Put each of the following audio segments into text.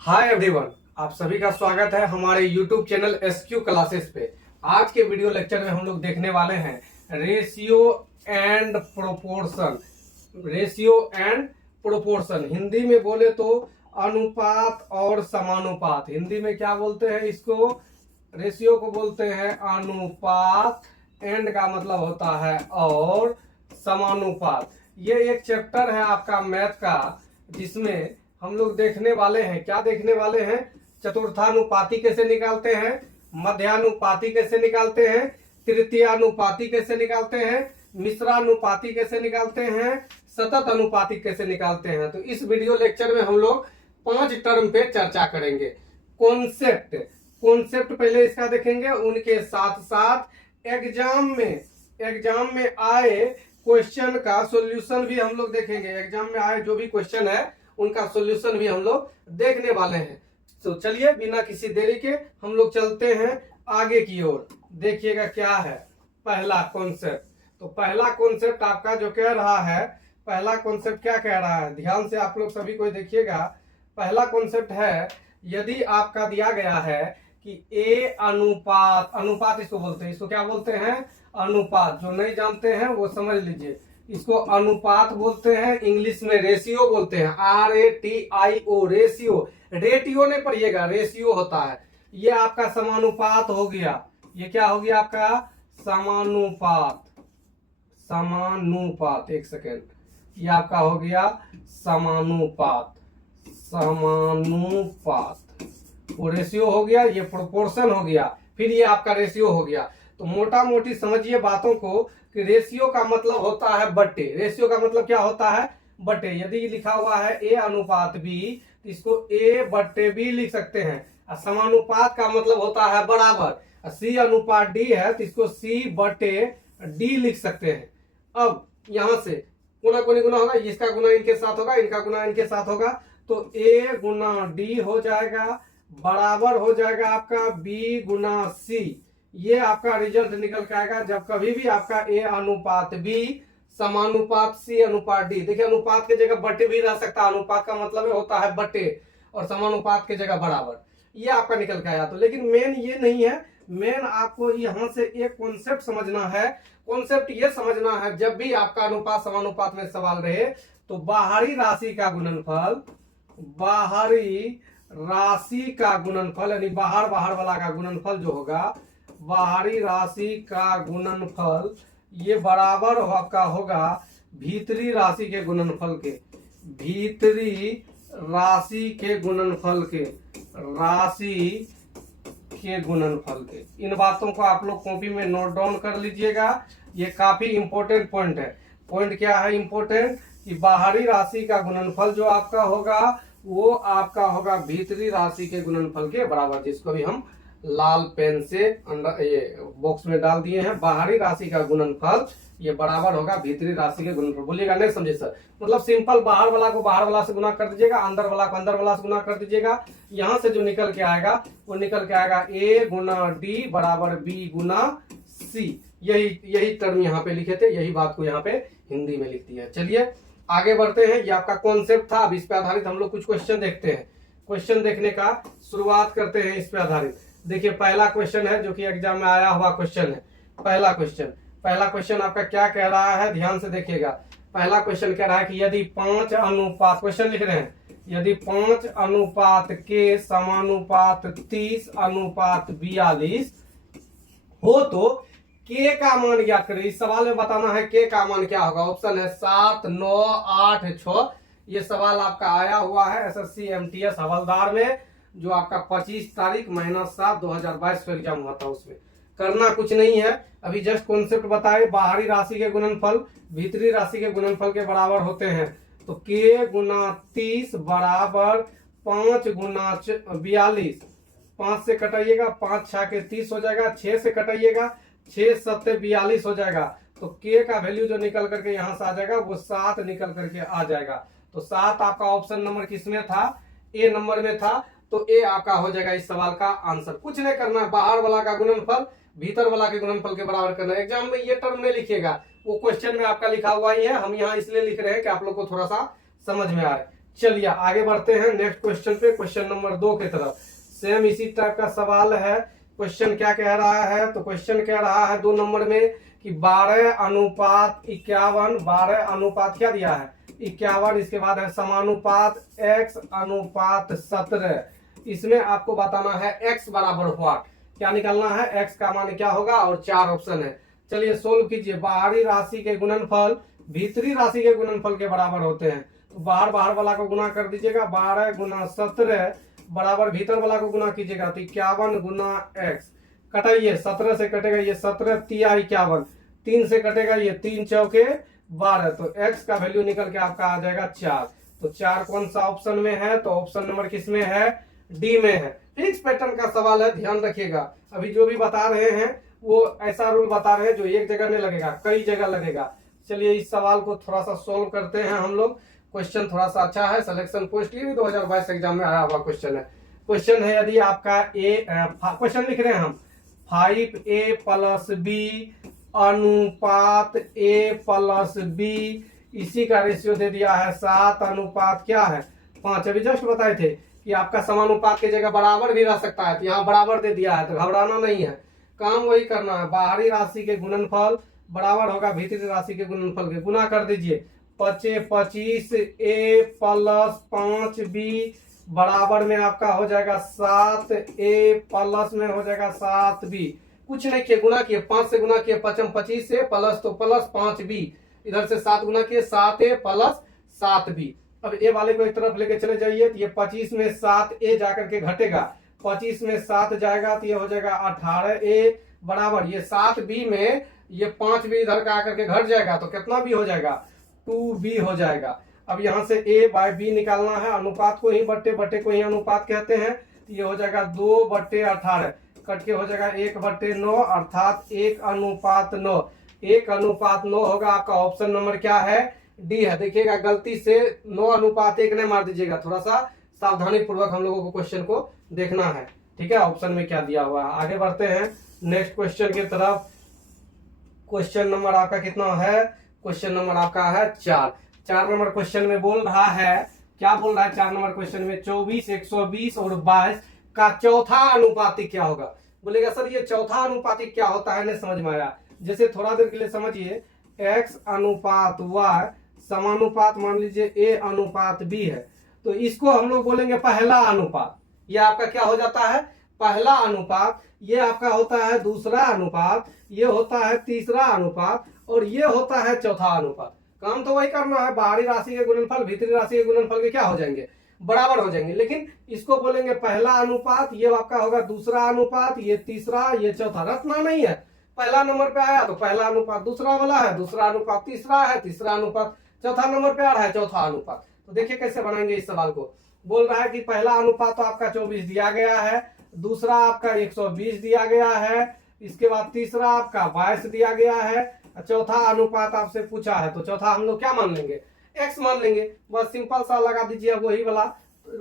Hi everyone, आप सभी का स्वागत है हमारे यूट्यूब चैनल एसक्यू क्लासेस पे। आज के वीडियो लेक्चर में हम लोग देखने वाले हैं ratio and proportion. Ratio and proportion Hindi में बोले तो अनुपात और समानुपात। हिंदी में क्या बोलते हैं इसको? रेशियो को बोलते हैं अनुपात, एंड का मतलब होता है और समानुपात। ये एक चैप्टर है आपका मैथ का, जिसमें हम लोग देखने वाले हैं, क्या देखने वाले हैं? चतुर्थानुपाती कैसे निकालते हैं, मध्यानुपाती कैसे निकालते हैं, तृतीयानुपाती कैसे निकालते हैं, मिश्रानुपाती कैसे निकालते हैं, सतत अनुपाती कैसे निकालते हैं। तो इस वीडियो लेक्चर में हम लोग 5 टर्म पे चर्चा करेंगे। कॉन्सेप्ट पहले इसका देखेंगे, उनके साथ साथ एग्जाम में आए क्वेश्चन का सॉल्यूशन भी हम लोग देखेंगे। एग्जाम में आए जो भी क्वेश्चन है उनका सॉल्यूशन भी हम लोग देखने वाले हैं। तो चलिए बिना किसी देरी के हम लोग चलते हैं आगे की ओर। देखिएगा क्या है पहला कॉन्सेप्ट। तो पहला कॉन्सेप्ट आपका जो कह रहा है, पहला कॉन्सेप्ट क्या कह रहा है, ध्यान से आप लोग सभी को देखिएगा। पहला कॉन्सेप्ट है, यदि आपका दिया गया है कि ए अनुपात इसको बोलते हैं। इसको क्या बोलते हैं? अनुपात। जो नहीं जानते हैं वो समझ लीजिए, इसको अनुपात बोलते हैं, इंग्लिश में रेशियो बोलते हैं, RATIO रेशियो। रेटियो नहीं पढ़िएगा, रेशियो होता है। ये आपका समानुपात हो गया। ये क्या हो गया आपका? समानुपात। एक सेकेंड, ये आपका हो गया समानुपात। वो रेशियो हो गया, ये प्रोपोर्शन हो गया, फिर ये आपका रेशियो हो गया। तो मोटा मोटी समझिए बातों को कि रेशियो का मतलब होता है बट्टे। रेशियो का मतलब क्या होता है? बट्टे। यदि लिखा हुआ है A अनुपात B, तो इसको A बट्टे B लिख सकते हैं। समानुपात का मतलब होता है बराबर। C अनुपात D है तो इसको C बट्टे D लिख सकते हैं। अब यहां से गुना होगा, इसका गुना इनके साथ होगा, इनका गुना इनके साथ होगा, तो A गुना D हो जाएगा, बराबर हो जाएगा आपका B गुना C। ये आपका रिजल्ट निकल के आएगा जब कभी भी आपका A अनुपात B समानुपात C अनुपात D। देखिए अनुपात के जगह बटे भी रह सकता है, अनुपात का मतलब होता है बटे, और समानुपात के जगह बराबर। ये आपका निकल के आया। तो लेकिन मेन ये नहीं है, मेन आपको यहां से एक कॉन्सेप्ट समझना है। कॉन्सेप्ट ये समझना है, जब भी आपका अनुपात समानुपात में सवाल रहे तो बाहरी राशि का गुणनफल यानी बाहर वाला का गुणनफल जो होगा, बाहरी राशि का गुणनफल, ये बराबर आपका होगा भीतरी राशि के गुणनफल के। इन बातों को आप लोग कॉपी में नोट डाउन कर लीजिएगा। ये काफी इंपॉर्टेंट पॉइंट है। पॉइंट क्या है इंपॉर्टेंट? कि बाहरी राशि का गुणनफल जो आपका होगा वो आपका होगा भीतरी राशि के गुणनफल के बराबर, जिसको भी हम लाल पेन से अंदर ये बॉक्स में डाल दिए हैं। बाहरी राशि का गुणनफल ये बराबर होगा भीतरी राशि के गुणनफल। बोलिएगा नहीं समझे सर? मतलब सिंपल बाहर वाला को बाहर वाला से गुना कर दीजिएगा, अंदर वाला को अंदर वाला से गुना कर दीजिएगा। यहां से जो निकल के आएगा वो निकल के आएगा A गुना D बराबर B गुना C। यही टर्म यहाँ पे लिखे थे, यही बात को यहाँ पे हिंदी में लिख दिया। चलिए आगे बढ़ते हैं। ये आपका कॉन्सेप्ट था। अब इस पे आधारित हम लोग कुछ क्वेश्चन देखते हैं। क्वेश्चन देखने का शुरुआत करते हैं इस पे आधारित। देखिए पहला क्वेश्चन है जो कि एग्जाम में आया हुआ क्वेश्चन है। पहला क्वेश्चन आपका क्या कह रहा है, ध्यान से देखिएगा। पहला क्वेश्चन कह रहा है कि यदि 5 अनुपात, क्वेश्चन लिख रहे हैं, यदि 5 अनुपात के समानुपात 30 अनुपात 42 हो तो K का मान ज्ञात करें। इस सवाल में बताना है K का मान क्या होगा। ऑप्शन है 7, 9, 8, 6। ये सवाल आपका आया हुआ है SSC MTS हवलदार में, जो आपका 25 तारीख महीना 7 2022 को एग्जाम हुआ था। उसमें करना कुछ नहीं है, अभी जस्ट कॉन्सेप्ट बताए। बाहरी राशि के गुणनफल भीतरी राशि के गुणनफल के बराबर होते हैं। तो K गुना 30 बराबर 5 गुना 42। 5 से कटाइएगा, 5 6 के 30 हो जाएगा। 6 से कटाइएगा, 6 7 42 हो जाएगा। तो K का वैल्यू जो निकल करके यहाँ से आ जाएगा वो 7 निकल करके आ जाएगा। तो 7 आपका ऑप्शन नंबर किसमें था? A नंबर में था। तो A आपका हो जाएगा इस सवाल का आंसर। कुछ नहीं करना है, बाहर वाला का गुणनफल भीतर वाला के गुणनफल के बराबर करना है। एग्जाम में ये टर्म नहीं लिखिएगा, वो क्वेश्चन में आपका लिखा हुआ ही है। हम यहाँ इसलिए लिख रहे हैं कि आप लोग को थोड़ा सा समझ में आए। चलिए आगे बढ़ते हैं नेक्स्ट क्वेश्चन पे, क्वेश्चन नंबर 2 की तरफ। सेम इसी टाइप का सवाल है। क्वेश्चन क्या कह रहा है, तो क्वेश्चन कह रहा है 2 नंबर में कि 12:51, 12 अनुपात क्या दिया है 51, इसके बाद है समानुपात x/17। इसमें आपको बताना है x बराबर व्हाट, क्या निकालना है, x का मान क्या होगा, और 4 ऑप्शन है। चलिए सोल्व कीजिए। बाहरी राशि के गुणनफल भीतरी राशि के गुणनफल के बराबर होते हैं, तो बाहर वाला को गुना कर दीजिएगा, 12 × 17 बराबर भीतर वाला को गुना कीजिएगा, तो 51 × x। कटाइए, 17 से कटेगा ये 17 तिया 51, 3 से कटेगा ये 3 चौके 12, तो x का वैल्यू निकल के आपका आ जाएगा 4। तो 4 कौन सा ऑप्शन में है, तो ऑप्शन नंबर किस में है, डी में है। फिक्स पैटर्न का सवाल है, ध्यान रखिएगा। अभी जो भी बता रहे हैं वो ऐसा रूल बता रहे हैं जो एक जगह नहीं लगेगा, कई जगह लगेगा। चलिए इस सवाल को थोड़ा सा सोल्व करते हैं हम लोग। क्वेश्चन थोड़ा सा अच्छा है, सिलेक्शन पोस्ट ये भी 2022 एग्जाम में आया हुआ क्वेश्चन है। क्वेश्चन है यदि आपका क्वेश्चन लिख रहे हैं हम 5a + b अनुपात a + b, इसी का रेशियो दे दिया है 7 अनुपात क्या है 5। अभी जस्ट बताए थे कि आपका समानुपात की जगह बराबर भी रह सकता है, तो यहाँ बराबर दे दिया है, तो घबराना नहीं है, काम वही करना है। बाहरी राशि के गुणनफल बराबर होगा भीतरी राशि के गुणनफल के, गुना कर दीजिए। 25a + 5b बराबर में आपका हो जाएगा 7a प्लस में हो जाएगा 7b। कुछ नहीं किए, गुना किए, 5 से गुना किए 25 से, प्लस तो प्लस 5b, इधर से 7 गुना किए 7a + 7b। अब ए वाले को एक तरफ लेके चले जाइए, तो ये 25 में 7a जाकर के घटेगा, 25 में 7 जाएगा तो ये हो जाएगा 18a बराबर ये 7b में ये 5b इधर का आकर के घट जाएगा, तो कितना b हो जाएगा 2b हो जाएगा। अब यहाँ से a/b निकालना है, अनुपात को ही बट्टे को ही अनुपात कहते हैं, तो ये हो जाएगा 2/18, कट के हो जाएगा 1/9 अर्थात 1:9। 1:9 होगा आपका ऑप्शन नंबर क्या है, डी है। देखिएगा गलती से 9:1 नहीं मार दीजिएगा, थोड़ा सा सावधानी पूर्वक हम लोगों को क्वेश्चन को देखना है, ठीक है, ऑप्शन में क्या दिया हुआ है। आगे बढ़ते हैं नेक्स्ट क्वेश्चन की तरफ। क्वेश्चन नंबर आपका कितना है, क्वेश्चन नंबर आपका है 4 नंबर क्वेश्चन में बोल रहा है, क्या बोल रहा है 4 नंबर क्वेश्चन में, 24, 120 और 22 का चौथा अनुपातिक क्या होगा। बोलेगा सर ये चौथा अनुपातिक क्या होता है, नहीं समझ में आया। जैसे थोड़ा देर के लिए समझिए, x अनुपात y समानुपात मान लीजिए a/b है, तो इसको हम लोग बोलेंगे पहला अनुपात। ये आपका क्या हो जाता है, पहला अनुपात। ये आपका होता है दूसरा अनुपात, ये होता है तीसरा अनुपात, और ये होता है चौथा अनुपात। काम तो वही करना है, बाहरी राशि के गुणनफल भीतरी राशि के गुणनफल के क्या हो जाएंगे, बराबर हो जाएंगे, लेकिन इसको बोलेंगे पहला अनुपात, ये आपका होगा दूसरा अनुपात, ये तीसरा, ये चौथा। रटना नहीं है, पहला नंबर पे आया तो पहला अनुपात दूसरा वाला है, दूसरा अनुपात तीसरा है, तीसरा अनुपात चौथा नंबर पे आ रहा है, चौथा अनुपात। तो देखिए कैसे बनाएंगे इस सवाल को। बोल रहा है कि पहला अनुपात तो आपका 24 दिया गया है, दूसरा आपका 120 दिया गया है, इसके बाद तीसरा आपका 22 दिया गया है, चौथा अनुपात आपसे पूछा है, तो चौथा हम लोग क्या मान लेंगे, x मान लेंगे। बस सिंपल सा लगा दीजिए, वही वाला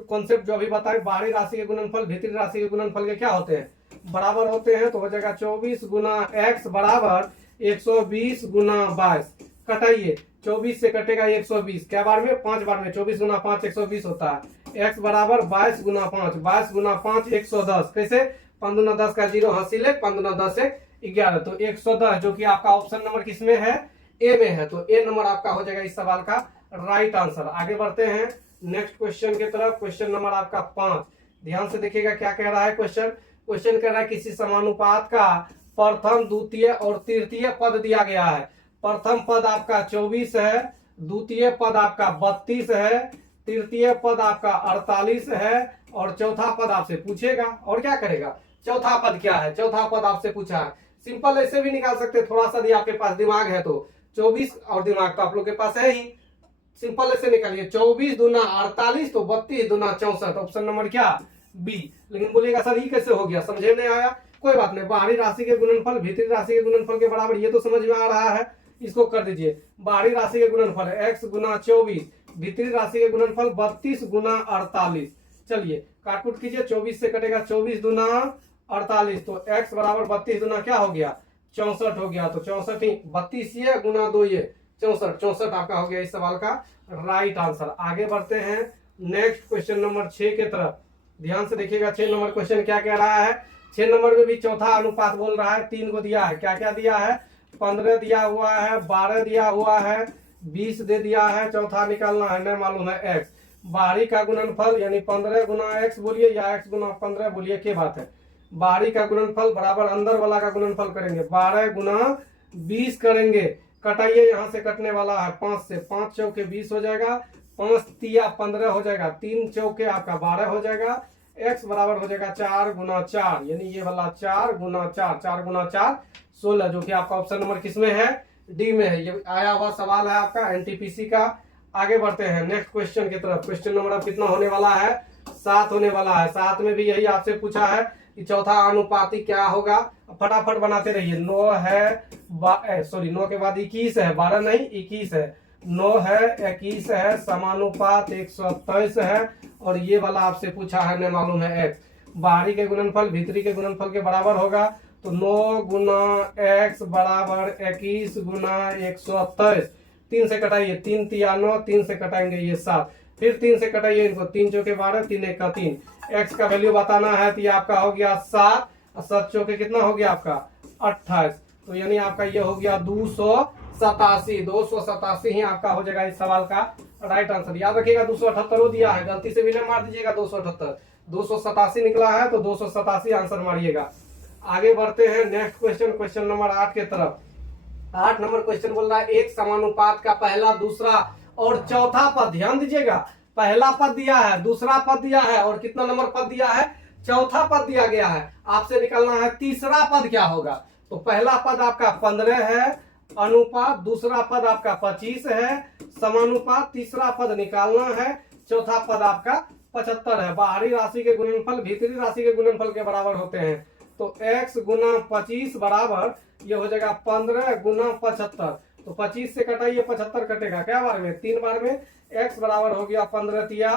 कॉन्सेप्ट जो अभी बताए, बाहरी राशि के गुणनफल भीतरी राशि के गुणनफल के क्या होते हैं, बराबर होते हैं। तो हो जाएगा 24 × x बराबर 120 × 22। कटाइए, 24 से कटेगा 120, क्या बार में 5 बार में, 24 × 5 120 होता है। x बराबर 22 × 5, 22 × 5 110, कैसे 5 दूना 10 का 0 हासिल है, 5 दूना 10 है 11, तो 110 जो कि आपका ऑप्शन नंबर किसमें है, ए में है। तो ए नंबर आपका हो जाएगा इस सवाल का राइट आंसर। आगे बढ़ते हैं नेक्स्ट क्वेश्चन की तरफ। क्वेश्चन नंबर आपका 5, ध्यान से देखिएगा क्या कह रहा है क्वेश्चन। क्वेश्चन कह रहा है किसी समानुपात का प्रथम द्वितीय और तृतीय पद दिया गया है। प्रथम पद आपका 24 है, द्वितीय पद आपका 32 है, तृतीय पद आपका 48 है, और चौथा पद आपसे पूछेगा, और क्या करेगा, चौथा पद क्या है, चौथा पद आपसे पूछा है। सिंपल ऐसे भी निकाल सकते, थोड़ा सा भी आपके पास दिमाग है तो, 24 और दिमाग तो आप लोग के पास है ही, सिंपल ऐसे निकालिए, 24 दूना 48 तो 32 दूना 64, ऑप्शन नंबर क्या, बी। लेकिन बोलिएगा सर ये कैसे हो गया, समझे नहीं आया, कोई बात नहीं, बाहरी राशि के गुणनफल भीतरी राशि के गुणनफल के बराबर, ये तो समझ में आ रहा है, इसको कर दीजिए। बाहरी राशि के गुणनफल x × 24, भीतरी राशि के गुणनफल 32 × 48। चलिए काटकुट कीजिए, 24 से कटेगा 24 दूना 48, तो x बराबर 32 दूना क्या हो गया 64 हो गया, तो 64 ही 32 ये गुना 2 ये 64 आपका हो गया इस सवाल का राइट आंसर। आगे बढ़ते हैं नेक्स्ट क्वेश्चन नंबर 6 के तरफ ध्यान से देखिएगा। 6 नंबर क्वेश्चन क्या कह रहा है? 6 नंबर में भी चौथा अनुपात बोल रहा है। 3 को दिया है, क्या क्या दिया है? 15 दिया हुआ है, 12 दिया हुआ है, 20 दे दिया है। चौथा निकालना है, नहीं मालूम है x। बाहरी का गुणनफल यानी 15 गुना x बोलिए या x गुना 15 बोलिए, क्या बात है। बाहरी का गुणनफल बराबर अंदर वाला का गुणनफल करेंगे, 12 गुना 20 करेंगे। कटाइए, यहाँ से कटने वाला है 5 से, 5 चौके 20 हो जाएगा, 5 तिया 15 हो जाएगा, 3 चौके आपका 12 हो जाएगा। x बराबर हो जाएगा 4 गुना 4, यानी ये वाला 4 गुना 4, 4 गुना 4 16, जो कि आपका ऑप्शन नंबर किसमें है? डी में है। ये आया हुआ सवाल है आपका एनटीपीसी का। आगे बढ़ते हैं नेक्स्ट क्वेश्चन की तरफ। क्वेश्चन नंबर अब कितना होने वाला है? 7 होने वाला है। 7 में भी यही आपसे पूछा है कि चौथा अनुपाती क्या होगा। फटाफट बनाते रहिए। 9 है, सॉरी 9 के बाद 21 है, 12 नहीं 21 है। 9 है, 21 है, समानुपात 127 है। और ये वाला आपसे पूछा है, नहीं मालूम है x। बाहरी के गुणनफल भीतरी के गुणनफल के बराबर होगा, तो 9 गुना x बराबर 21 गुना 127। 3 से कटाइए, 3 तिया 9, 3 से कटाएंगे ये 7, फिर 3 से कटाइए इनको, 3 चौके 12, 3 एक का 3। x का वैल्यू बताना है तो ये आपका हो गया 7, और 7 चौके कितना हो गया आपका 28। तो यानी आपका ये हो गया 287। 287 ही आपका हो जाएगा इस सवाल का राइट आंसर। याद रखिएगा 278 दिया है, गलती से भी नहीं मार दीजिएगा 278। 287 निकला है तो 287 आंसर मारिएगा। आगे बढ़ते हैं नेक्स्ट क्वेश्चन, क्वेश्चन नंबर 8 के तरफ। 8 नंबर क्वेश्चन बोल रहा है एक समानुपात का पहला, दूसरा और चौथा पद। ध्यान दीजिएगा, पहला पद दिया है, दूसरा पद दिया है, और कितना नंबर पद दिया है? चौथा पद दिया गया है। आपसे निकलना है तीसरा पद क्या होगा। तो पहला पद आपका 15 है, अनुपात दूसरा पद आपका 25 है, समानुपात तीसरा पद निकालना है, चौथा पद आपका 75 है। बाहरी राशि के गुणनफल भीतरी राशि के गुणनफल के बराबर होते हैं। तो x गुना 25 बराबर ये हो जाएगा 15 गुना 75। तो 25 से कटाइए, 75 कटेगा क्या बार में? 3 बार में। x बराबर हो गया 15 तिया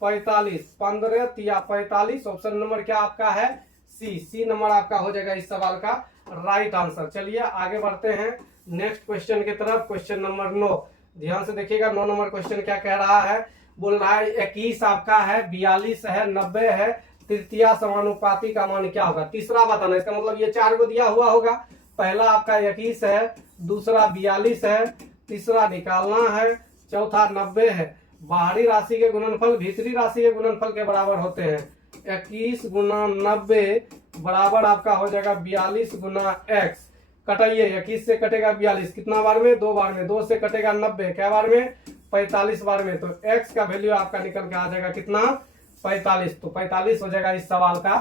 45, 15 तिया 45। ऑप्शन नंबर क्या आपका है? सी नंबर आपका हो जाएगा इस सवाल का राइट आंसर। चलिए आगे बढ़ते हैं नेक्स्ट क्वेश्चन की तरफ। क्वेश्चन नंबर 9, ध्यान से देखिएगा। 9 नंबर क्वेश्चन क्या कह रहा है? बोल रहा है 21 आपका है, 42 है, 90 है, तृतीया समानुपाती का मान क्या होगा? तीसरा बताना। इसका मतलब ये 4 को दिया हुआ होगा। पहला आपका 21 है, दूसरा 42 है, तीसरा निकालना है, चौथा 90 है। बाहरी राशि के गुणनफल भीतरी राशि के गुणनफल के बराबर होते हैं। 21 गुना 90 बराबर आपका हो जाएगा 42 गुना x। कटाइए, 21 से कटेगा 42, कितना बार में? 2 बार में। 2 से कटेगा 90, क्या बार में? 45 बार में। तो x का वैल्यू आपका निकल के आ जाएगा कितना? 45। तो 45 हो जाएगा इस सवाल का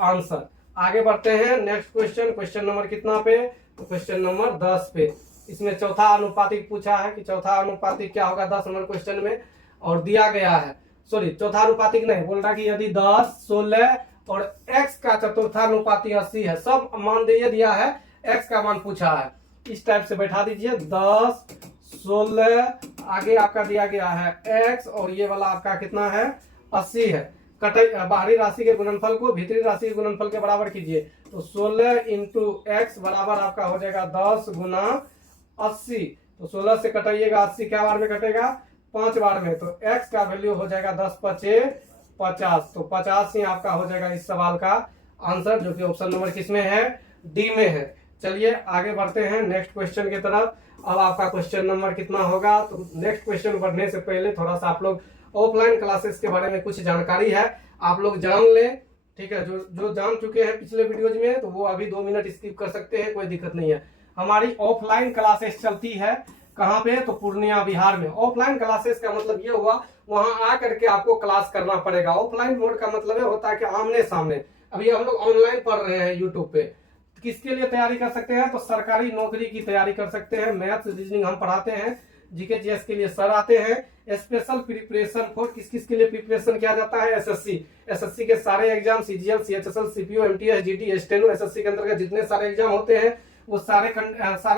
आंसर। आगे बढ़ते हैं नेक्स्ट क्वेश्चन। क्वेश्चन नंबर कितना पे? तो क्वेश्चन नंबर 10 पे। इसमें चौथा अनुपातिक पूछा है कि चौथा अनुपातिक क्या होगा 10 नंबर क्वेश्चन में, और दिया गया है, सॉरी चौथा अनुपातिक नहीं, बोल रहा कि यदि 10, 16 और x का चतुर्थानुपाती 80 है। सब मान दे दिया है, x का मान पूछा है। इस टाइप से बैठा दीजिए, 10, 16, आगे आपका दिया गया है x, और ये वाला आपका कितना है? 80 है। बाहरी राशि के गुणनफल को भीतरी राशि के गुणनफल के बराबर कीजिए। तो 16 इंटू एक्स बराबर आपका हो जाएगा 10 गुना 80। तो 16 से कटाइएगा, 80 क्या बार में कटेगा? 5 बार में। तो x का वैल्यू हो जाएगा 10 पचे 50। तो 50 ही आपका हो जाएगा इस सवाल का आंसर, जो कि ऑप्शन नंबर किसमें है? डी में है। चलिए आगे बढ़ते हैं नेक्स्ट क्वेश्चन की तरफ। अब आपका क्वेश्चन नंबर कितना होगा? तो नेक्स्ट क्वेश्चन बढ़ने से पहले थोड़ा सा आप लोग ऑफलाइन क्लासेस के बारे में कुछ जानकारी है, आप लोग जान ले। ठीक है, जो जान चुके हैं पिछले वीडियोज में तो वो अभी 2 मिनट स्किप कर सकते हैं, कोई दिक्कत नहीं है। हमारी ऑफलाइन क्लासेस चलती है कहाँ पे? तो पूर्णिया बिहार में। ऑफलाइन क्लासेस का मतलब ये हुआ वहां आकर के आपको क्लास करना पड़ेगा। ऑफलाइन मोड का मतलब होता है कि आमने सामने। अभी हम लोग ऑनलाइन पढ़ रहे हैं यूट्यूब पे। किसके लिए तैयारी कर सकते हैं? तो सरकारी नौकरी की तैयारी कर सकते हैं। मैथ्स रीजनिंग हम पढ़ाते हैं। जीके जीएस के लिए सर आते हैं। स्पेशल प्रिपरेशन फॉर किस किस के लिए प्रिपरेशन किया जाता है? एसएससी के सारे exam, CGL, CHSL, CPO, MTS, GD, steno, SSC के अंतर्गत जितने सारे एग्जाम होते हैं वो सारे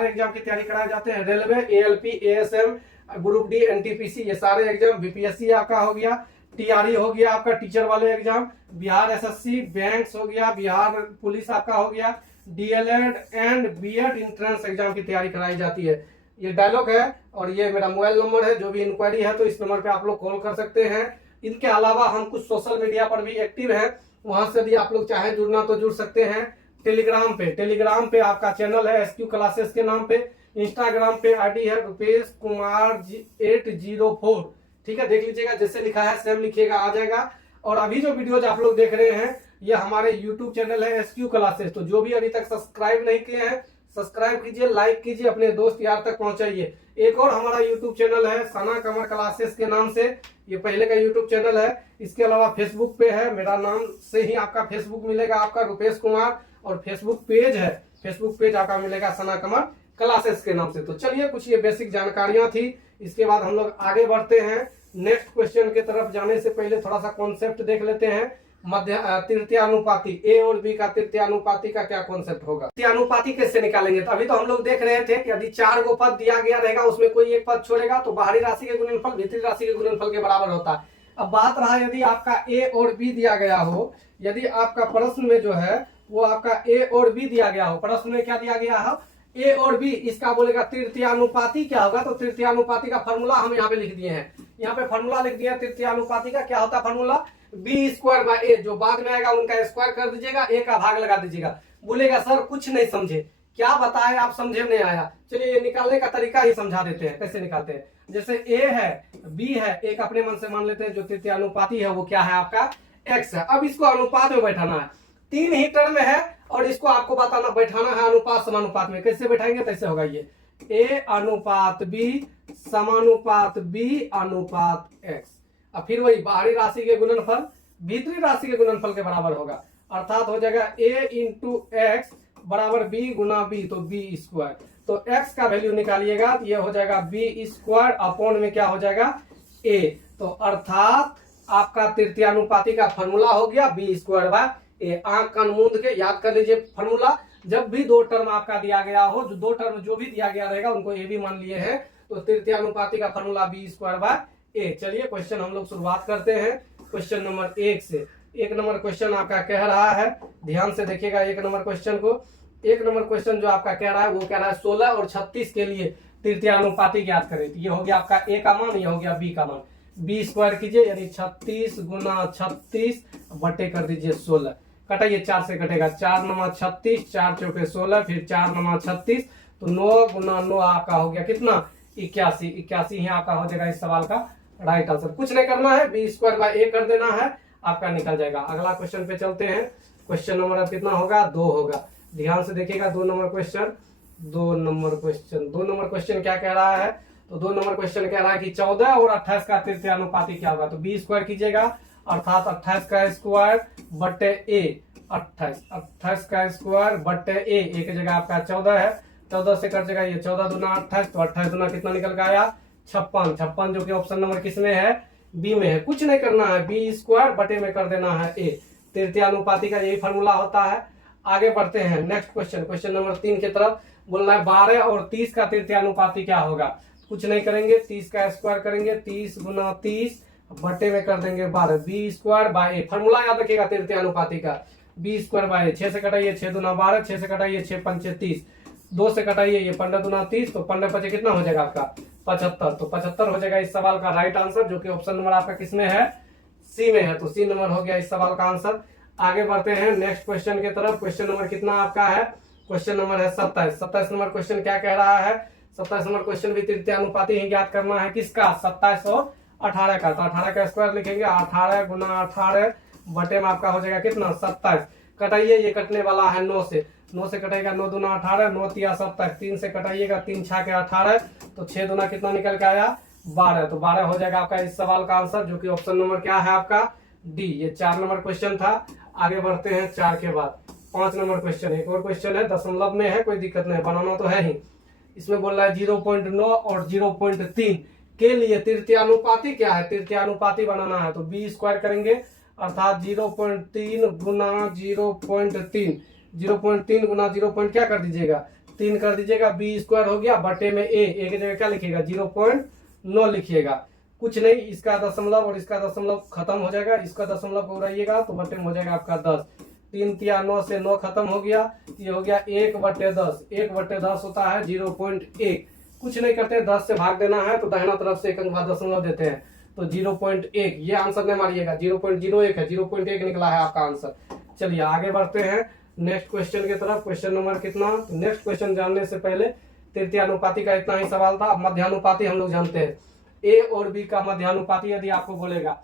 एग्जाम की तैयारी कराए जाते हैं। Railway, ALP, ASM, group D, NTPC, ये सारे एग्जाम। बीपीएससी आपका हो गया, टीआरई हो गया आपका टीचर वाले एग्जाम, बिहार एसएससी, बैंक्स हो गया, बिहार पुलिस आपका हो गया, DElEd and BEd entrance exam की तैयारी कराई जाती है। ये डायलॉग है और ये मेरा मोबाइल नंबर है। जो भी इंक्वायरी है तो इस नंबर पे आप लोग कॉल कर सकते हैं। इनके अलावा हम कुछ सोशल मीडिया पर भी एक्टिव हैं, वहां से भी आप लोग चाहे जुड़ना तो जुड़ सकते हैं। टेलीग्राम पे आपका चैनल है SQ क्लासेस के नाम पे। इंस्टाग्राम पे आईडी है रुपेश कुमार 804, ठीक है, देख लीजिएगा, जैसे लिखा है सेम लिखिएगा, आ जाएगा। और अभी जो वीडियोज आप लोग देख रहे हैं ये हमारे यूट्यूब चैनल है SQ क्लासेस, तो जो भी अभी तक सब्सक्राइब नहीं किए हैं सब्सक्राइब कीजिए, लाइक कीजिए, अपने दोस्त यार तक पहुंचाइए। एक और हमारा यूट्यूब चैनल है सना कमर क्लासेस के नाम से, ये पहले का यूट्यूब चैनल है। इसके अलावा फेसबुक पे है, मेरा नाम से ही आपका फेसबुक मिलेगा, आपका रुपेश कुमार, और फेसबुक पेज है, फेसबुक पेज आपका मिलेगा सना कमर क्लासेस के नाम से। तो चलिए कुछ ये बेसिक जानकारियां थी, इसके बाद हम लोग आगे बढ़ते हैं। नेक्स्ट क्वेश्चन की तरफ जाने से पहले थोड़ा सा कॉन्सेप्ट देख लेते हैं। तृतीयानुपाती A और B का तृतीयानुपाती का क्या कॉन्सेप्ट होगा, तृतीयानुपाती कैसे निकालेंगे। तो अभी तो हम लोग देख रहे थे कि यदि 4 गो पद दिया गया रहेगा उसमें कोई एक पद छोड़ेगा तो बाहरी राशि के गुणनफल भीतरी राशि के गुणनफल के बराबर होता है। अब बात रहा यदि आपका A और B दिया गया हो, यदि आपका प्रश्न में जो है वो आपका A और B दिया गया हो, प्रश्न में क्या दिया गया हो A और B, इसका बोलेगा तृतीयानुपाती क्या होगा। तो तृतीयानुपाती का फॉर्मूला हम यहाँ पे लिख दिए हैं, यहाँ पे फॉर्मूला लिख दिया तृतीयानुपाती का। क्या होता है फॉर्मूला, B²/A, जो बाद में आएगा उनका स्क्वायर कर दीजिएगा, A का भाग लगा दीजिएगा। बोलेगा सर कुछ नहीं समझे, क्या बताए आप, समझे नहीं आया। चलिए ये निकालने का तरीका ही समझा देते हैं, कैसे निकालते हैं। जैसे A है B है, एक अपने मन से मान लेते हैं, जो तृतीयानुपाती है वो क्या है आपका X है। अब इसको अनुपात में बैठाना है, 3 ही टर्म में है और इसको आपको बताना बैठाना है अनुपात समानुपात में। कैसे बैठाएंगे, कैसे होगा ये A अनुपात B समानुपात B अनुपात X। अब फिर वही बाहरी राशि के गुणनफल भीतरी राशि के गुणनफल के बराबर होगा, अर्थात हो जाएगा A इंटू एक्स बराबर B गुना B, तो B²। तो X का वैल्यू निकालिएगा तो ये हो जाएगा B² अपॉन में क्या हो जाएगा A। तो अर्थात आपका तृतीयानुपाती का फॉर्मूला हो गया B²/A। आंख कान मूंद के याद कर लीजिए फॉर्मूला। जब भी 2 टर्म आपका दिया गया हो, जो 2 टर्म जो भी दिया गया रहेगा उनको A भी मान लिए हैं, तो तृतीयानुपाती का फॉर्मूला B²/A। चलिए क्वेश्चन हम लोग शुरुआत करते हैं क्वेश्चन नंबर 1 से। 1 नंबर क्वेश्चन आपका कह रहा है, ध्यान से देखिएगा 1 नंबर क्वेश्चन को। 1 नंबर क्वेश्चन जो आपका कह रहा है वो कह रहा है 16 और 36 के लिए तृतीयानुपाती ज्ञात करें। तो ये हो गया आपका A का मान, ये हो गया B का मान। B² कीजिए, यानी 36 गुना 36 बटे कर दीजिए 16, कटाइए 4 से कटेगा, 4 9 36, 4 चौके 16, फिर 4 9 36, तो 9 गुना 9 आपका हो गया कितना 81। 81 ही आपका हो जाएगा इस सवाल का राइट आंसर। कुछ नहीं करना है, B²/A कर देना है, आपका निकल जाएगा। अगला क्वेश्चन पे चलते हैं। क्वेश्चन नंबर अब कितना होगा, 2 होगा। ध्यान से देखिएगा 2 नंबर क्वेश्चन। 2 नंबर क्वेश्चन क्या कह रहा है, तो 2 नंबर क्वेश्चन कह रहा है कि 14 और 28 का तृतीयानुपाती क्या होगा। तो B² कीजिएगा, अर्थात 28 का स्क्वायर बटे A, 28 का स्क्वायर बटे A, एक जगह आपका 14 है, 14 से कट जाएगा ये 14 दूना 28, तो 28 दूना कितना निकल के आया 56, जो कि ऑप्शन नंबर किसमें है, बी में है। कुछ नहीं करना है, B² बटे में कर देना है A। तृतीयानुपाती का यही फॉर्मूला होता है। आगे बढ़ते हैं नेक्स्ट क्वेश्चन, क्वेश्चन नंबर 3 की तरफ। बोलना है 12 और 30 का तृतीयानुपाती क्या होगा। कुछ नहीं करेंगे, 30 का स्क्वायर करेंगे, 30 गुना 30 बटे में कर देंगे 12, B²/A। फॉर्मूला याद रखिएगा तृतीयानुपाती का, B²/A। 6 से कटाइए 6 दूना 12, 6 से कटाइए 6 पंचे 30, 2 से कटाइए ये 15 दूना 30, तो 15 पचे कितना हो जाएगा आपका 75। तो 75 हो जाएगा इस सवाल का राइट आंसर, जो कि ऑप्शन नंबर आपका किसमें है, सी में है। तो सी नंबर हो गया इस सवाल का आंसर। आगे बढ़ते हैं नेक्स्ट क्वेश्चन की तरफ। क्वेश्चन नंबर कितना आपका है, क्वेश्चन नंबर है 27। 27 नंबर क्वेश्चन क्या कह रहा है, 27 नंबर क्वेश्चन भी तृतीयानुपाती ही ज्ञात करना है, किसका 27 और 18 का। तो 18 का स्क्वायर लिखेंगे, 18 गुना 18 बटे में आपका हो जाएगा कितना 27। कटाइए, ये कटने वाला है 9 से, 9 से कटेगा 9 दूना 18, 9 तिया 70, 3 से कटाइएगा 3 छा के 18, तो 6 दूना कितना निकल के आया 12। तो 12 हो जाएगा आपका इस सवाल का आंसर, जो कि ऑप्शन नंबर क्या है आपका डी। ये 4 नंबर क्वेश्चन था। आगे बढ़ते हैं 4 के बाद 5 नंबर क्वेश्चन। एक और क्वेश्चन है, दशमलव में है, कोई दिक्कत नहीं, बनाना तो है ही। इसमें बोल रहा है 0.9 और 0.3 के लिए तृतीयानुपाती क्या है, तृतीयानुपाती बनाना है। तो B² करेंगे, अर्थात 0.3 गुना 0.3, 0.3 गुना 0. क्या कर दीजिएगा 3 कर दीजिएगा, B² हो गया बटे में A, एक जगह क्या लिखिएगा 0.9 लिखिएगा। कुछ नहीं, इसका दशमलव और इसका दशमलव खत्म हो जाएगा, इसका दशमलव को उड़ाइएगा तो बटे में हो जाएगा आपका 10। 3 तिया 9 से 9 खत्म हो गया, ये हो गया 1/10। 1/10 होता है 0.1। कुछ नहीं करते, 10 से भाग देना है तो दाहिना तरफ से एक अंक बाद दशमलव देते हैं, तो 0.1 ये आंसर नहीं मारिएगा, 0.01 है, 0.1 निकला है आपका आंसर। चलिए आगे बढ़ते हैं नेक्स्ट क्वेश्चन की तरफ। क्वेश्चन नंबर कितना, नेक्स्ट क्वेश्चन जानने से पहले तृतीयानुपाती का इतना ही सवाल था। अब मध्यानुपाती हम लोग जानते हैं। ए और बी का मध्यानुपाती यदि आपको बोलेगा,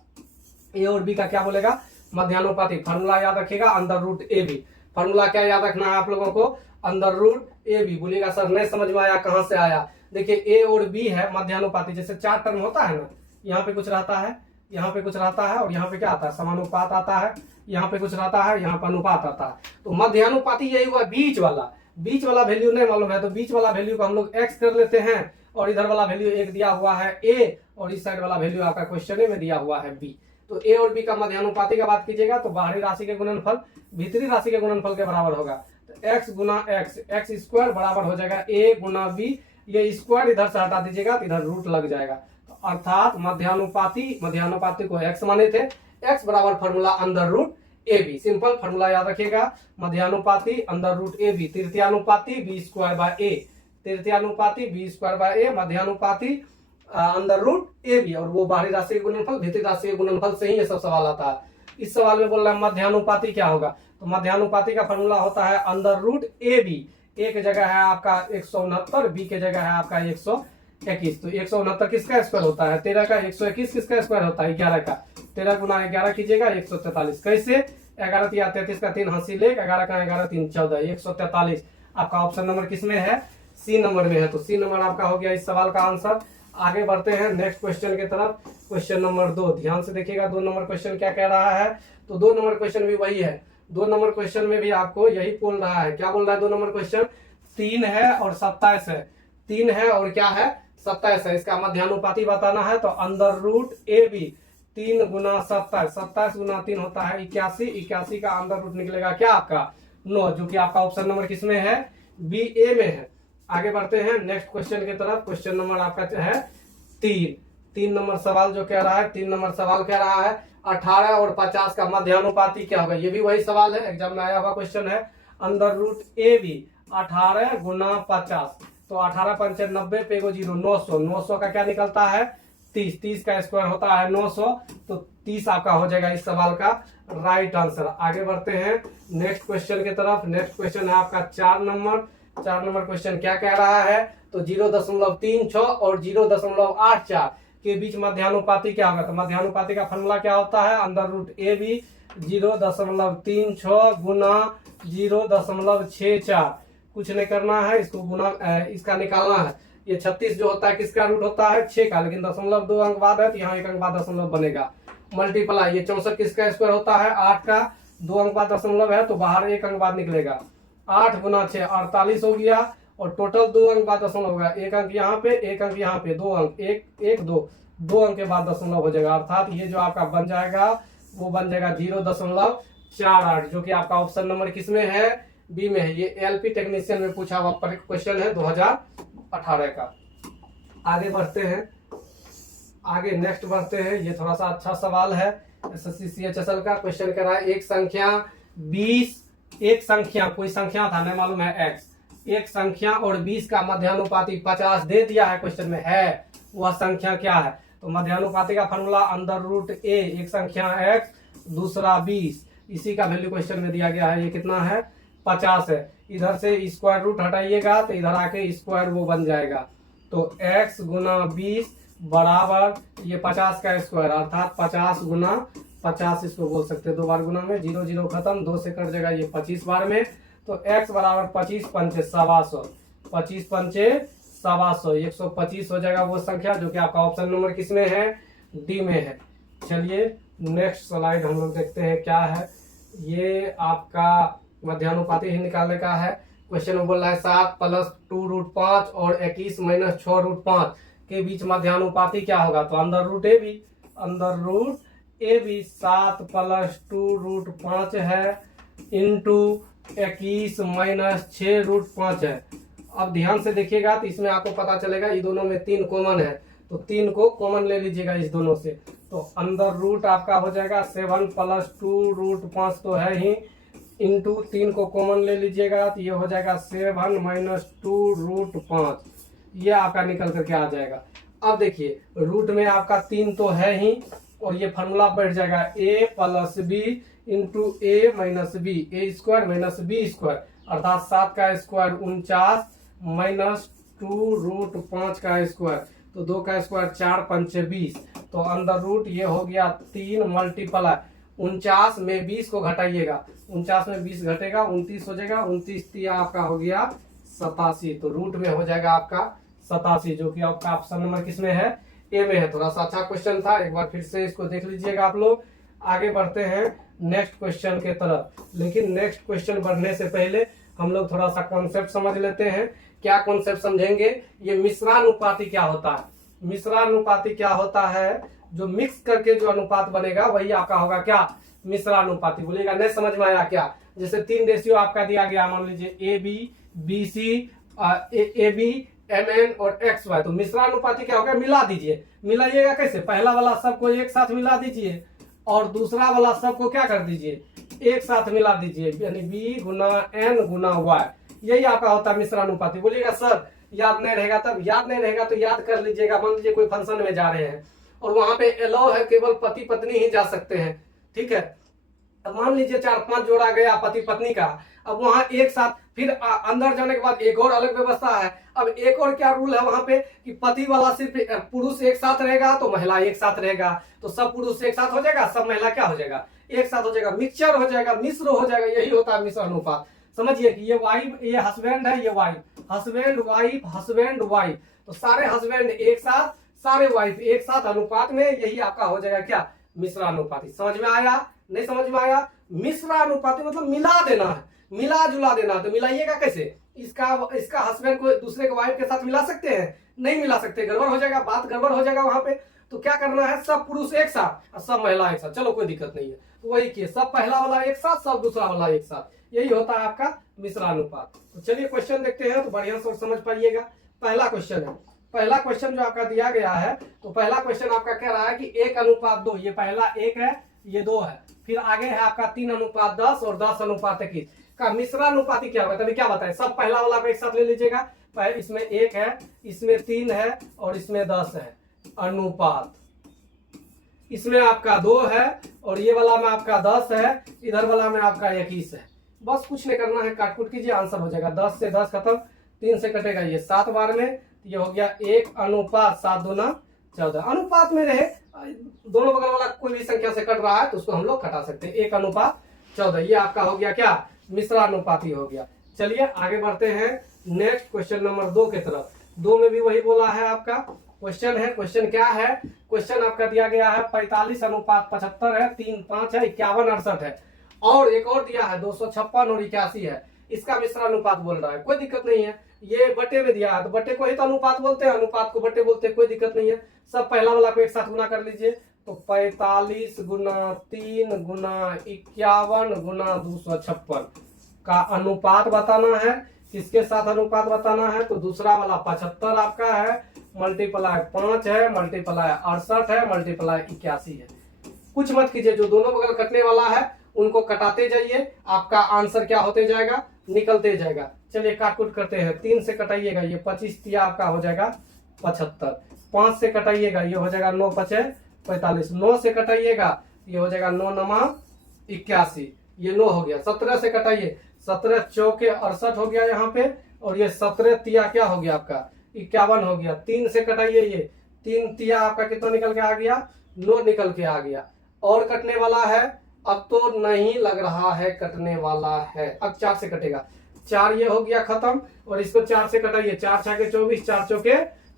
ए और बी का क्या बोलेगा, मध्यानुपाती, फॉर्मूला याद रखिएगा under root A B. Formula क्या याद रखना है आप लोगों को, अंडर रूट ए बी। बोलिएगा सर नहीं समझ में आया, कहां से आया। देखिए ए और बी है मध्यानुपाती, जैसे 4 टर्म होता है ना, यहाँ पे कुछ रहता है, यहाँ पे कुछ रहता है, और यहाँ पे क्या आता है, समानुपात आता है, यहाँ पे कुछ रहता है, यहाँ पर अनुपात आता है। तो मध्यानुपाती यही हुआ बीच वाला। बीच वाला वैल्यू नहीं मालूम है तो बीच वाला वैल्यू को हम लोग एक्स कर लेते हैं, और इधर वाला वैल्यू एक दिया हुआ है ए, और इस साइड वाला वैल्यू आपका क्वेश्चन में दिया हुआ है बी। तो ए और बी का मध्यानुपाती का बात कीजिएगा तो बाहरी राशि के गुणनफल भीतरी राशि के गुणनफल के बराबर होगा। तो एक्स गुना एक्स, एक्स स्क्वायर बराबर हो जाएगा ए गुना बी। ये स्क्वायर इधर से हटा दीजिएगा तो इधर रूट लग जाएगा। तो अर्थात मध्यानुपाती को एक्स माने थे, एक्स बराबर formula under root A B. Simple formula याद रखिएगा, मध्यानुपाती अंडर रूट ए बी, तृतीयानुपाती बी स्क्वायर बाय ए, तृतीयानुपाती बी स्क्वायर बाय ए, मध्यानुपाती अंडर रूट ए बी, और वो बाहरी राशि के गुणनफल भीतरी राशि के गुणनफल से ही ये सब सवाल आता है। इस सवाल में बोल रहा है मध्यानुपाती क्या होगा, तो मध्यानुपाती का फॉर्मूला होता है अंडर रूट ए बी। ए के जगह है आपका 169, बी के जगह है आपका 121। तो 169 किसका स्क्वायर होता है, 13 का, 121 किसका स्क्वायर होता है, 11 का। 13 गुना 11 कीजिएगा 143। कैसे, 11 तिया 33 का 3 हासिल 1, 11 का 11 3 14, 143। आपका ऑप्शन नंबर किसमें है, सी नंबर में है। तो सी नंबर आपका हो गया इस सवाल का आंसर। आगे बढ़ते हैं नेक्स्ट क्वेश्चन की तरफ। क्वेश्चन नंबर 2, ध्यान से देखिएगा 2 नंबर क्वेश्चन क्या कह रहा है। तो 2 नंबर क्वेश्चन भी वही है। 2 नंबर क्वेश्चन में भी आपको यही बोल रहा है। क्या बोल रहा है 2 नंबर क्वेश्चन, 3 है और 27 है। 3 है और क्या है, 27 है। इसका मध्यानुपाती बताना है तो अंडर रूट ए बी, 3 गुना 27, 27 गुना 3 होता है 81, 81 का अंडर रूट निकलेगा क्या आपका 9, जो कि आपका ऑप्शन नंबर किसमें है, बी ए में है। आगे बढ़ते हैं नेक्स्ट क्वेश्चन की तरफ। क्वेश्चन नंबर आपका है 3 नंबर सवाल जो कह रहा है, 3 नंबर सवाल कह रहा है 18 और 50 का मध्यानुपाती क्या होगा। ये भी वही सवाल है, एग्जाम में आया हुआ क्वेश्चन है। अंडर रूट ए बी 18 गुना 50, तो 18 पंचे 90 पे 0, 900, 900 का क्या निकलता है 30, 30 का स्क्वायर होता है 900। तो 30 आपका हो जाएगा इस सवाल का राइट आंसर। आगे बढ़ते हैं नेक्स्ट क्वेश्चन की तरफ। नेक्स्ट क्वेश्चन है आपका 4 नंबर। 4 नंबर क्वेश्चन क्या कह रहा है, तो 0.36 और 0.84 के बीच मध्यानुपाती क्या होगा। तो मध्यानुपाती का फॉर्मूला क्या होता है, अंडर रूट ए बी 0.36 गुना 0.64। कुछ नहीं करना है, इसको गुना इसका निकालना है। ये 36 जो होता है किसका रूट होता है 6 का, लेकिन 0.2 अंक बाद है तो यहाँ 1 अंक बाद दशमलव बनेगा। मल्टीप्लाई ये 64 किसका स्क्वायर होता है 8 का, 2 अंक बाद दशमलव है तो बाहर 1 अंक बाद निकलेगा। 8 गुना 6 48 हो गया, और टोटल 2 अंक बाद दशमलव होगा। 1 अंक यहाँ पे, 1 अंक यहाँ पे, 2 अंक, 1 2 अंक के बाद दशमलव हो जाएगा। अर्थात ये जो आपका बन जाएगा वो बन जाएगा 0.48, जो कि आपका ऑप्शन नंबर किसमें है, बी में है। ये एलपी टेक्नीशियन में पूछा हुआ क्वेश्चन है 2018 का। आगे बढ़ते हैं, आगे नेक्स्ट बढ़ते हैं। ये थोड़ा सा अच्छा सवाल है, एसएससी सीएचएसएल का। क्वेश्चन कह रहा है एक संख्या 20, एक संख्या कोई संख्या था नहीं मालूम है एक्स, एक संख्या और 20 का मध्यानुपाती 50 दे दिया है क्वेश्चन में, है वह संख्या क्या है। तो मध्यानुपाती का फॉर्मूला अंडर रूट ए, एक संख्या एक्स दूसरा 20, इसी का वैल्यू क्वेश्चन में दिया गया है। ये कितना है 50 है। इधर से स्क्वायर रूट हटाइएगा तो इधर आके स्क्वायर वो बन जाएगा। तो x गुना 20 बराबर ये 50 का स्क्वायर, अर्थात 50 गुना 50 इसको बोल सकते हैं। 2 बार गुना में 0 0 खत्म, 2 से कट जाएगा ये 25 बार में। तो x बराबर 25 पंचे 125, 25 पंचे 125, 125 हो जाएगा वो संख्या जो कि आपका ऑप्शन नंबर किसमें है, डी में है। चलिए नेक्स्ट स्लाइड हम लोग देखते हैं क्या है। ये आपका मध्यानुपाती ही निकालने का है। क्वेश्चन में बोल रहा है 7 प्लस 2 रूट 5 और 21 माइनस 6 रूट 5 के बीच मध्यानुपाती क्या होगा। तो under root A B, under root A B 7 plus 2 root 5 है इंटू 21 माइनस 6 रूट 5 है। अब ध्यान से देखिएगा तो इसमें आपको पता चलेगा ये दोनों में 3 कॉमन है, तो 3 को कॉमन ले लीजिएगा इस दोनों से। तो अंडर रूट आपका हो जाएगा 7 प्लस 2 रूट 5 तो है ही, इंटू 3 को कॉमन ले लीजिएगा तो ये हो जाएगा 7 माइनस 2 रूट 5, ये आपका निकल करके आ जाएगा। अब देखिए रूट में आपका 3 तो है ही, और ये फार्मूला बैठ जाएगा a plus B into A minus B, A square minus B square, अर्थात 7 का स्क्वायर 49 माइनस 2 रूट 5 का स्क्वायर, तो 2 का स्क्वायर 4 पंचे 20, तो अंदर रूट ये हो गया 3 मल्टीप्लाई 49 में 20 को घटाइएगा, 49 में 20 घटेगा 29 हो जाएगा, 29 तिया आपका हो गया 87, तो रूट में हो जाएगा आपका 87, जो कि आपका ऑप्शन नंबर किसमें है, ए में है। थोड़ा सा अच्छा क्वेश्चन था, एक बार फिर से इसको देख लीजिएगा आप लोग। आगे बढ़ते हैं नेक्स्ट क्वेश्चन के तरफ, लेकिन नेक्स्ट क्वेश्चन बढ़ने से पहले हम लोग थोड़ा सा कॉन्सेप्ट समझ लेते हैं। क्या कॉन्सेप्ट समझेंगे, ये मिश्रानुपाती क्या होता है। मिश्रानुपाती क्या होता है, जो मिक्स करके जो अनुपात बनेगा वही आपका होगा क्या, मिश्रानुपाती। बोलिएगा नहीं समझ में आया क्या। जैसे 3 रेशियो आपका दिया गया, मान लीजिए A B, B C, A B, M N और एक्स वाई, तो मिश्रानुपाती क्या होगा, मिला दीजिए। मिलाइएगा कैसे, पहला वाला सबको एक साथ मिला दीजिए और दूसरा वाला सबको क्या कर दीजिए, एक साथ मिला दीजिए, यानी बी गुना एन गुना वाई, यही आपका होता है मिश्रानुपाती। बोलिएगा सर याद नहीं रहेगा, तब याद नहीं रहेगा तो याद कर लीजिएगा। मान लीजिए कोई फंक्शन में जा रहे हैं और वहां पे अलाउ है केवल पति पत्नी ही जा सकते हैं, ठीक है। अब मान लीजिए 4-5 जोड़ा गया पति पत्नी का, अब वहां एक साथ, फिर अंदर जाने के बाद एक और अलग व्यवस्था है। अब एक और क्या रूल है वहां पे कि पति वाला सिर्फ पुरुष एक साथ रहेगा तो महिला एक साथ रहेगा, तो सब पुरुष एक साथ हो जाएगा, सब महिला क्या हो जाएगा, एक साथ हो जाएगा, मिक्सचर हो जाएगा, मिश्र हो जाएगा, यही होता है मिश्र अनुपात। समझिए कि ये वाइफ, ये हस्बैंड है, ये wife, husband wife, husband wife, तो सारे हस्बैंड एक साथ, सारे वाइफ एक साथ अनुपात में, यही आपका हो जाएगा क्या, मिश्रानुपाती। समझ में आया, नहीं समझ में आया। मिश्रानुपाती मतलब मिला देना है, मिला जुला देना। तो मिलाइएगा कैसे, इसका हस्बैंड को दूसरे के वाइफ के साथ मिला सकते हैं, नहीं मिला सकते, गड़बड़ हो जाएगा, बात गड़बड़ हो जाएगा वहां पे। तो क्या करना है, सब पुरुष एक साथ और सब महिला एक साथ, चलो कोई दिक्कत नहीं है, तो वही किए, सब पहला वाला एक साथ, सब दूसरा वाला एक साथ, यही होता है आपका मिश्रानुपात। तो चलिए क्वेश्चन देखते हैं, तो बढ़िया से समझ पाइएगा। पहला क्वेश्चन है, पहला क्वेश्चन जो आपका दिया गया है, तो पहला क्वेश्चन आपका कह रहा है कि 1:2, ये पहला 1 है, ये 2 है, फिर आगे है आपका 3:10 और 10:21 का मिश्रानुपाती क्या होगा। तभी क्या बताए, सब पहला वाला को एक साथ ले लीजिएगा, इसमें 1 है, इसमें 3 है और इसमें 10 है, अनुपात इसमें आपका 2 है और ये वाला में आपका 10 है, इधर वाला में आपका 21 है। बस कुछ नहीं करना है, काटकुट कीजिए, आंसर हो जाएगा। 10 से 10 खत्म, 3 से कटेगा ये 7 बार में, ये हो गया 1:7×14। अनुपात में रहे, दोनों बगल वाला कोई भी संख्या से कट रहा है तो उसको हम लोग कटा सकते हैं, 1:14, ये आपका हो गया क्या, मिश्रानुपाती हो गया। चलिए आगे बढ़ते हैं नेक्स्ट क्वेश्चन नंबर 2 के तरफ। 2 में भी वही बोला है आपका क्वेश्चन है। क्वेश्चन क्या है, क्वेश्चन आपका दिया गया है 45:75 है, 3, 5 है, 51, 68 है, और एक और दिया है 256 और 81 है। इसका मिश्रानुपात बोल रहा है, कोई दिक्कत नहीं है, ये बटे में दिया है तो बटे को ही तो अनुपात बोलते हैं, अनुपात को बटे बोलते हैं, कोई दिक्कत नहीं है। सब पहला वाला को एक साथ गुना कर लीजिए, तो 45 गुना 3 गुना 51 गुना 256 का अनुपात बताना है। किसके साथ अनुपात बताना है, तो दूसरा वाला 75 आपका है, मल्टीप्लाई 5 है, मल्टीप्लाई 68 है, मल्टीप्लाई 81 है। कुछ मत कीजिए, जो दोनों बगल कटने वाला है उनको कटाते जाइए, आपका आंसर क्या होते जाएगा, निकलते जाएगा। चलिए काटकुट करते हैं, 3 से कटाइएगा, ये 25 तिया आपका हो जाएगा 75, 5 से कटाइएगा, ये हो जाएगा 9 5 45, 9 से कटाइएगा, ये हो जाएगा 9 9 81, ये 9 हो गया। 17 से कटाइए, 17 चौके 68 हो गया यहाँ पे, और ये 17 तिया क्या हो गया आपका 51 हो गया। 3 से कटाइए, ये 3 तिया आपका कितना निकल के आ गया, 9 निकल के आ गया। और कटने वाला है, अब तो नहीं लग रहा है कटने वाला है, अब 4 से कटेगा, 4 ये हो गया खत्म, और इसको 4 से कटाइए, 4 छके 24, 4 चौके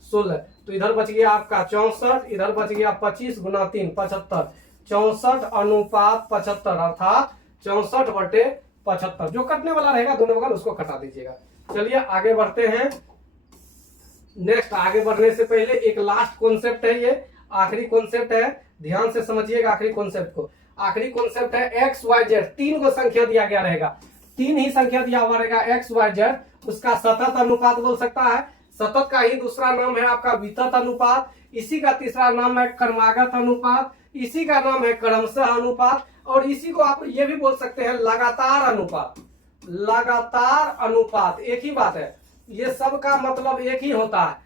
16, तो इधर बच गया आपका 64, इधर बच गया 25 गुना 3 75, 64:75 अर्थात 64/75। जो कटने वाला रहेगा दोनों बगल उसको कटा दीजिएगा। चलिए आगे बढ़ते हैं। नेक्स्ट आगे बढ़ने से पहले एक लास्ट कॉन्सेप्ट है, ये आखिरी कॉन्सेप्ट है, ध्यान से समझिएगा आखिरी कॉन्सेप्ट को। आखिरी कॉन्सेप्ट है एक्स वाई जेड, 3 को संख्या दिया गया रहेगा, 3 ही संख्या दिया हुआ रहेगा एक्स वाई जेड, उसका सतत अनुपात बोल सकता है। सतत का ही दूसरा नाम है आपका वितत अनुपात, इसी का तीसरा नाम है क्रमागत अनुपात, इसी का नाम है क्रमशः अनुपात, और इसी को आप ये भी बोल सकते हैं लगातार अनुपात। लगातार अनुपात एक ही बात है, ये सब का मतलब एक ही होता है।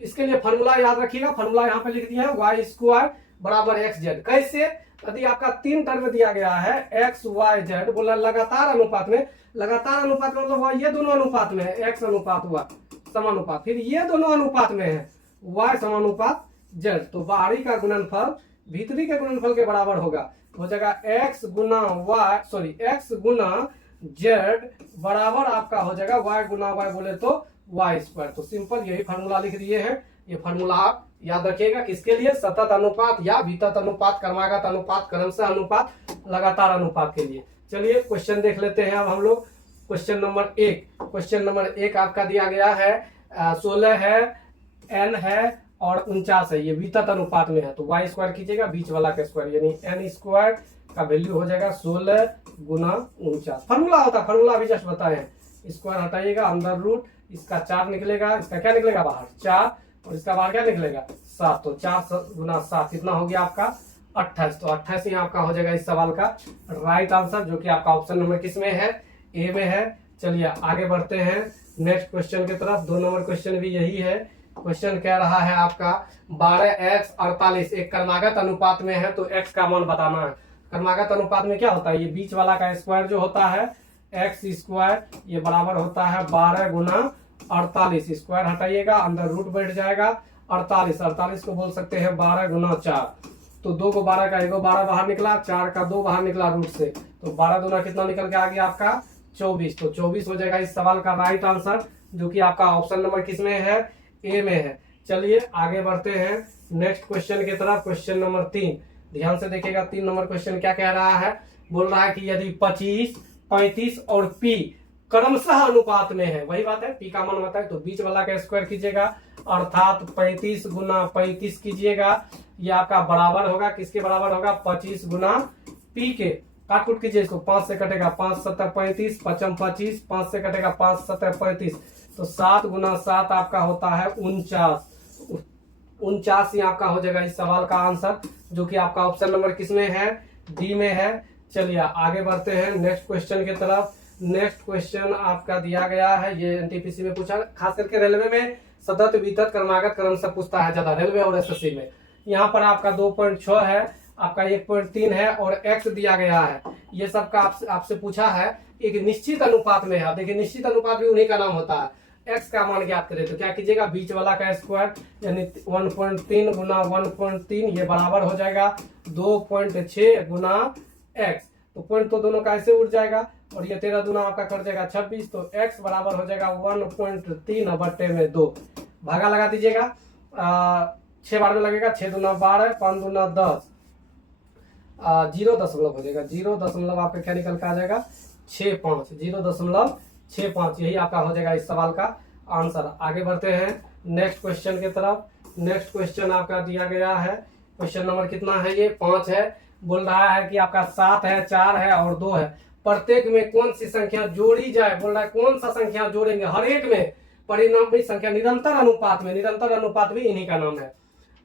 इसके लिए फॉर्मूला याद रखिएगा, फॉर्मूला यहाँ पे लिख दिया है वाई स्क्वायर बराबर एक्स जेड। कैसे? यदि आपका 3 टर्म दिया गया है एक्स वाई जेड, बोला लगातार अनुपात में, लगातार अनुपात में मतलब ये दोनों अनुपात में है, एक्स अनुपात हुआ समानुपात, फिर ये दोनों अनुपात में है वाई समानुपात जेड, तो बाहरी का गुणनफल भीतरी के गुणनफल के बराबर होगा, हो जाएगा एक्स गुना वाई, सॉरी एक्स गुना जेड बराबर आपका हो जाएगा वाई गुना वाई बोले तो वाई स्क्वायर। तो सिंपल यही फार्मूला लिख दिए हैं। ये फार्मूला आप याद रखिएगा किसके लिए? सतत अनुपात या वितत अनुपात, क्रमागत अनुपात, क्रमशः अनुपात, लगातार अनुपात के लिए। चलिए क्वेश्चन देख लेते हैं अब हम लोग। क्वेश्चन नंबर 1, क्वेश्चन नंबर 1 आपका दिया गया है 16 है, n है और 49 है, ये वितत अनुपात में है, तो वाई स्क्वायर कीजिएगा बीच वाला का स्क्वायर, यानी एन स्क्वायर का वैल्यू हो जाएगा 16 गुना 49। फार्मूला होता है, फार्मूला अभी जस्ट बताए, स्क्वायर हटाइएगा, अंदर रूट, इसका 4 निकलेगा, इसका क्या निकलेगा बाहर 4, और इसका बाहर क्या निकलेगा 7, तो 4 गुना 7 कितना हो गया आपका 28। तो 28 ही आपका हो जाएगा इस सवाल का राइट आंसर, जो कि आपका ऑप्शन नंबर किस में है? ए में है। चलिए आगे बढ़ते हैं नेक्स्ट क्वेश्चन की तरफ। 2 नंबर क्वेश्चन भी यही है। क्वेश्चन कह रहा है आपका 12x 48 एक क्रमागत अनुपात में है, तो x का मान बताना है। क्रमागत अनुपात में क्या होता है? ये बीच वाला का स्क्वायर जो होता है एक्स स्क्वायर, ये बराबर होता है 12 गुना 48, स्क्वायर हटाइएगा, अंदर रूट बैठ जाएगा 48, 48 को बोल सकते हैं 12 गुना 4, तो 2 को 12 का 1 को 12 बाहर निकला, 4 का 2 बाहर निकला रूट से, तो 12 दूना कितना निकल के आ गया आपका 24। तो 24 हो जाएगा इस सवाल का राइट आंसर, जो कि आपका ऑप्शन नंबर किस में है? ए में है। चलिए आगे बढ़ते हैं नेक्स्ट क्वेश्चन की तरफ। क्वेश्चन नंबर 3, ध्यान से देखिएगा। 3 नंबर क्वेश्चन क्या कह रहा है? बोल रहा है कि यदि 25, 35 और पी क्रमशः अनुपात में है, वही बात है, पी का मान बताए, तो बीच वाला का स्क्वायर कीजिएगा, अर्थात 35 गुना 35 कीजिएगा, ये आपका बराबर होगा, किसके बराबर होगा? 25 गुना पी के। काट कुट कीजिए इसको, 5 से कटेगा 5 7 35, 5 25, 5 से कटेगा 5 7 35, तो 7 गुना 7 आपका होता है 49। 49 ही आपका हो जाएगा इस सवाल का आंसर, जो कि आपका ऑप्शन नंबर किस में है? डी में है। चलिए आगे बढ़ते हैं नेक्स्ट क्वेश्चन की तरफ। नेक्स्ट क्वेश्चन आपका दिया गया है, ये एनटीपीसी में पूछा, खास करके रेलवे में सतत वितत क्रमागत क्रम से पूछता है ज्यादा, रेलवे और एसएससी में। यहाँ पर आपका 2.6 है, आपका 1.3 है और एक्स दिया गया है, ये सब का आपसे पूछा है एक निश्चित अनुपात में है। देखिए निश्चित अनुपात भी उन्हीं का नाम होता है। एक्स का मान ज्ञात करें तो क्या कीजिएगा? बीच वाला का स्क्वायर, यानी 1.3 गुना 1.3, ये बराबर हो जाएगा 2.6 गुना एक्स, तो पॉइंट तो दोनों का ऐसे उड़ जाएगा, और ये 13 दूना आपका कर जाएगा 26, तो x बराबर हो जाएगा 1.3 बटे में 2, भागा लगा दीजिएगा, 6 बार में लगेगा, 6 दूना 12, 5 दूना 10, 0 हो जाएगा, 0 आपका क्या निकल के आ जाएगा 65, 0.65, यही आपका हो जाएगा इस सवाल का आंसर। आगे बढ़ते हैं नेक्स्ट क्वेश्चन की तरफ। नेक्स्ट क्वेश्चन आपका दिया गया है, क्वेश्चन नंबर कितना है? ये 5 है। बोल रहा है कि आपका 7 है, 4 है और 2 है, प्रत्येक में कौन सी संख्या जोड़ी जाए? बोल रहा है कौन सा संख्या जोड़ेंगे? हर एक में परिणामी संख्या निरंतर अनुपात में, निरंतर अनुपात भी इन्हीं का नाम है।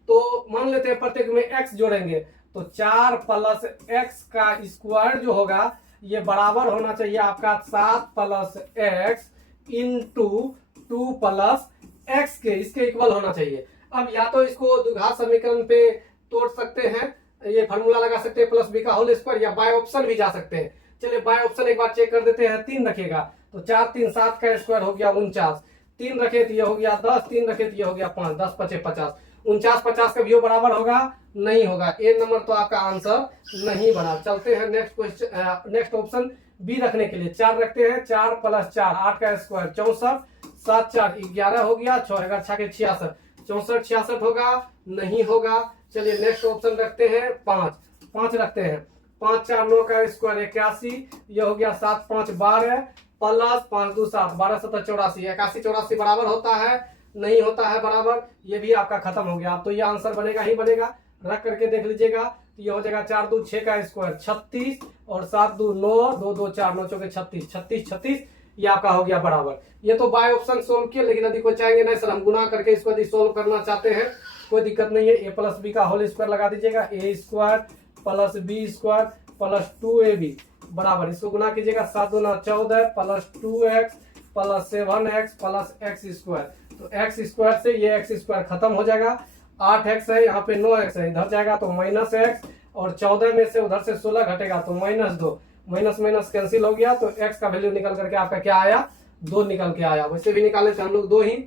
तो मान लेते हैं प्रत्येक में x जोड़ेंगे, तो 4 प्लस x का स्क्वायर जो होगा ये बराबर होना चाहिए आपका 7 plus x into 2 plus x के, इसके इक्वल होना चाहिए। अब या तो इसको द्विघात समीकरण पे तोड़ सकते हैं, ये फार्मूला लगा सकते हैं प्लस बी का होल स्क्वायर, या बाय ऑप्शन भी जा सकते हैं। चलिए बाय ऑप्शन एक बार चेक कर देते हैं। 3 रखेगा तो 4 3 7 का स्क्वायर हो गया 49, 3 रखे तो ये हो गया 10, 3 रखे तो ये हो गया 5, 10 5 50, 49 50 का भी बराबर होगा? नहीं होगा। ए नंबर तो आपका आंसर नहीं बना। चलते हैं next question, next option B रखने के लिए 4 रखते हैं, 4 प्लस 4 8 का स्क्वायर 64, 7 4 11 हो गया, 6 6 के 66, 64 66 होगा? नहीं होगा। चलिए नेक्स्ट ऑप्शन रखते हैं 5 रखते हैं, 5 4 9 का स्क्वायर 81, ये हो गया 7 5 12 प्लस 5 2 7, 12 7 84, 81 84 बराबर होता है? नहीं होता है बराबर, ये भी आपका खत्म हो गया। अब तो ये आंसर बनेगा ही बनेगा, रख करके देख लीजिएगा, तो ये हो जाएगा 4 2 6 का स्क्वायर 36 और 7 2 9, 2 2 4 9 चौके 36, 36 36, ये आपका हो गया बराबर। ये तो बाय ऑप्शन सोल्व किया, लेकिन यदि कोई चाहेंगे नहीं सर हम गुना करके इसको यदि सोल्व करना चाहते हैं, कोई दिक्कत नहीं है। ए प्लस बी का होल स्क्वायर लगा दीजिएगा, A square plus B square plus 2ab बराबर, इसको गुना कीजिएगा, 7 दूना 14 plus 2x plus 7x plus x square, तो एक्स स्क्वायर से ये एक्स स्क्वायर खत्म हो जाएगा। 8x है, यहाँ पे 9x है, इधर जाएगा तो -x, और 14 में से उधर से 16 घटेगा तो -2, माइनस माइनस कैंसिल हो गया, तो x का वैल्यू निकल करके आपका क्या आया, 2 निकल के आया। वैसे भी निकाले थे हम लोग 2 ही।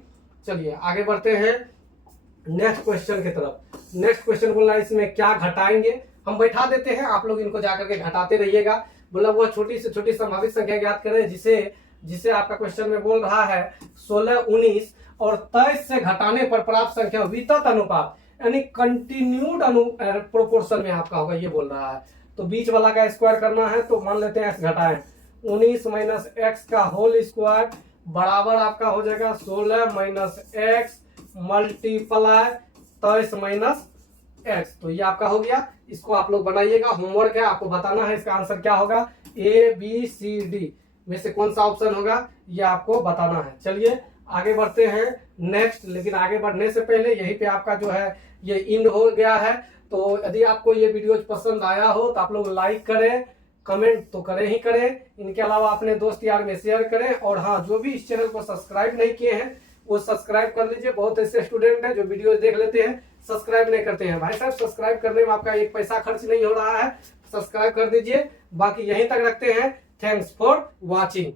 चलिए आगे बढ़ते हैं नेक्स्ट क्वेश्चन की तरफ। नेक्स्ट क्वेश्चन बोला इसमें क्या घटाएंगे, हम बैठा देते हैं, आप लोग इनको जाकर के घटाते रहिएगा। बोला वो छोटी से छोटी संभावित संख्या ज्ञात करें जिसे आपका क्वेश्चन में बोल रहा है 16, 19 और 23 से घटाने पर प्राप्त संख्या वितत अनुपात यानी कंटिन्यूड प्रोपोर्शन में आपका होगा, ये बोल रहा है। तो बीच वाला का स्क्वायर करना है, तो मान लेते हैं x घटाएं, 19 माइनस एक्स का होल स्क्वायर बराबर आपका हो जाएगा 16 minus x multiply 23 minus x. तो ये आपका हो गया, इसको आप लोग बनाइएगा, होमवर्क है, आपको बताना है इसका आंसर क्या होगा। ABCD में से कौन सा ऑप्शन होगा ये आपको बताना है। चलिए आगे बढ़ते हैं नेक्स्ट, लेकिन आगे बढ़ने से पहले यहीं पे आपका जो है ये इंड हो गया है। तो यदि आपको ये वीडियो पसंद आया हो तो आप लोग लाइक करें, कमेंट तो करें ही करें, इनके अलावा अपने दोस्त यार में शेयर करें, और हाँ जो भी इस चैनल को सब्सक्राइब नहीं किए हैं वो सब्सक्राइब कर लीजिए। बहुत ऐसे स्टूडेंट हैं जो वीडियो देख लेते हैं सब्सक्राइब नहीं करते हैं। भाई साहब सब्सक्राइब करने में आपका 1 पैसा खर्च नहीं हो रहा है, सब्सक्राइब कर दीजिए। बाकी यहीं तक रखते हैं, थैंक्स फॉर वॉचिंग।